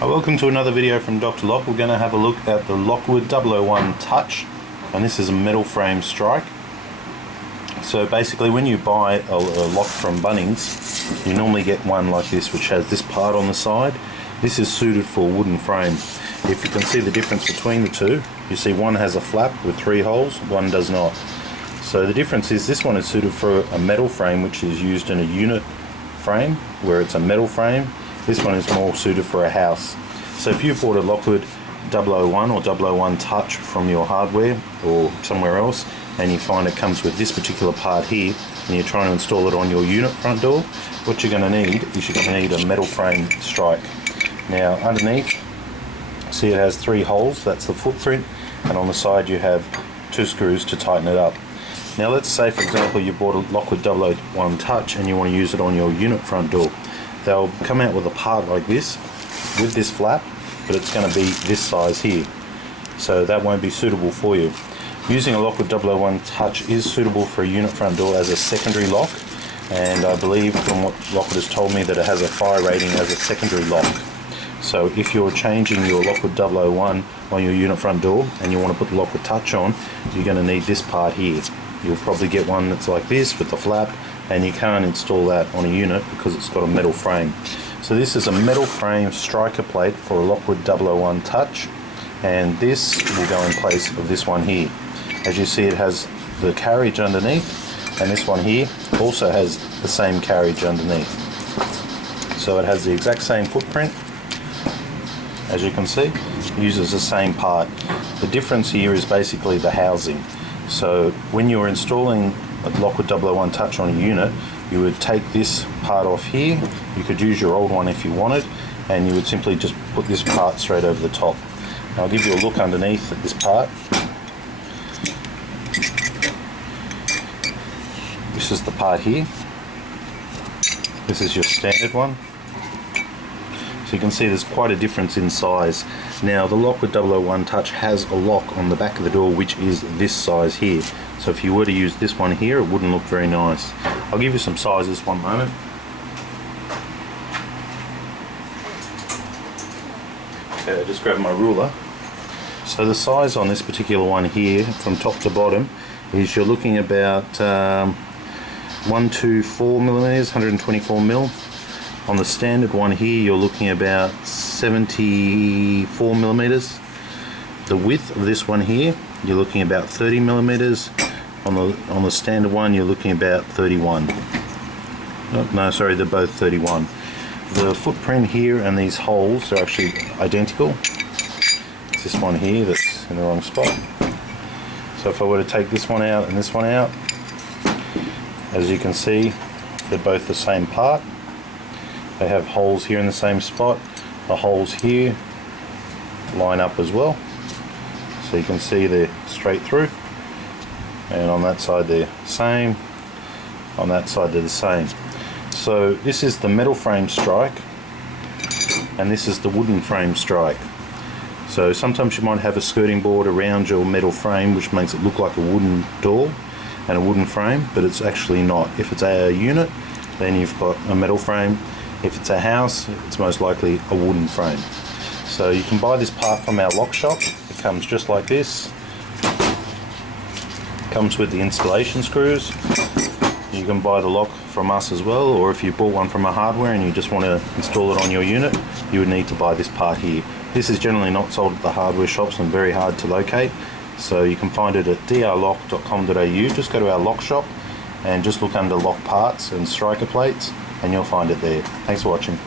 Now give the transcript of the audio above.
Welcome to another video from Dr. Lock. We're going to have a look at the Lockwood 001 Touch, and this is a metal frame strike. So basically when you buy a lock from Bunnings, you normally get one like this which has this part on the side. This is suited for a wooden frame. If you can see the difference between the two, you see one has a flap with 3 holes, one does not. So the difference is this one is suited for a metal frame which is used in a unit frame where it's a metal frame. This one is more suited for a house. So if you bought a Lockwood 001 or 001 Touch from your hardware or somewhere else, and you find it comes with this particular part here, and you're trying to install it on your unit front door, what you're going to need is you're going to need a metal frame strike. Now underneath, see it has 3 holes, that's the footprint, and on the side you have 2 screws to tighten it up. Now let's say for example you bought a Lockwood 001 Touch and you want to use it on your unit front door. They'll come out with a part like this with this flap, but it's going to be this size here, so that won't be suitable for you. Using a Lockwood 001 Touch is suitable for a unit front door as a secondary lock, and I believe from what Lockwood has told me that it has a fire rating as a secondary lock. So if you're changing your Lockwood 001 on your unit front door and you want to put the Lockwood Touch on, you're going to need this part here. You'll probably get one that's like this with the flap, and you can't install that on a unit because it's got a metal frame. So this is a metal frame striker plate for a Lockwood 001 Touch, and this will go in place of this one here. As you see, it has the carriage underneath, and this one here also has the same carriage underneath. So it has the exact same footprint. As you can see, it uses the same part. The difference here is basically the housing. So when you're installing a Lockwood 001 Touch on a unit, you would take this part off here. You could use your old one if you wanted, and you would simply just put this part straight over the top. Now I'll give you a look underneath at this part. This is the part here. This is your standard one. So you can see there's quite a difference in size. Now the Lockwood 001 Touch has a lock on the back of the door which is this size here. So if you were to use this one here, it wouldn't look very nice. I'll give you some sizes one moment. Okay, I just grabbed my ruler. So the size on this particular one here, from top to bottom, is you're looking about 124 millimeters, 124 mil. On the standard one here, you're looking about 74 millimeters. The width of this one here, you're looking about 30 millimeters. On the standard one, you're looking about 31. No, sorry, they're both 31. The footprint here and these holes are actually identical. It's this one here that's in the wrong spot. So if I were to take this one out and this one out, as you can see, they're both the same part. They have holes here in the same spot. The holes here line up as well, so you can see they're straight through, and on that side they're the same, on that side they're the same. So this is the metal frame strike, and this is the wooden frame strike. So sometimes you might have a skirting board around your metal frame which makes it look like a wooden door and a wooden frame, but it's actually not. If it's a unit, then you've got a metal frame. If it's a house, it's most likely a wooden frame. So you can buy this part from our lock shop. It comes just like this. It comes with the installation screws. You can buy the lock from us as well, or if you bought one from a hardware and you just want to install it on your unit, you would need to buy this part here. This is generally not sold at the hardware shops and very hard to locate, so you can find it at drlock.com.au. Just go to our lock shop and just look under lock parts and striker plates, and you'll find it there. Thanks for watching.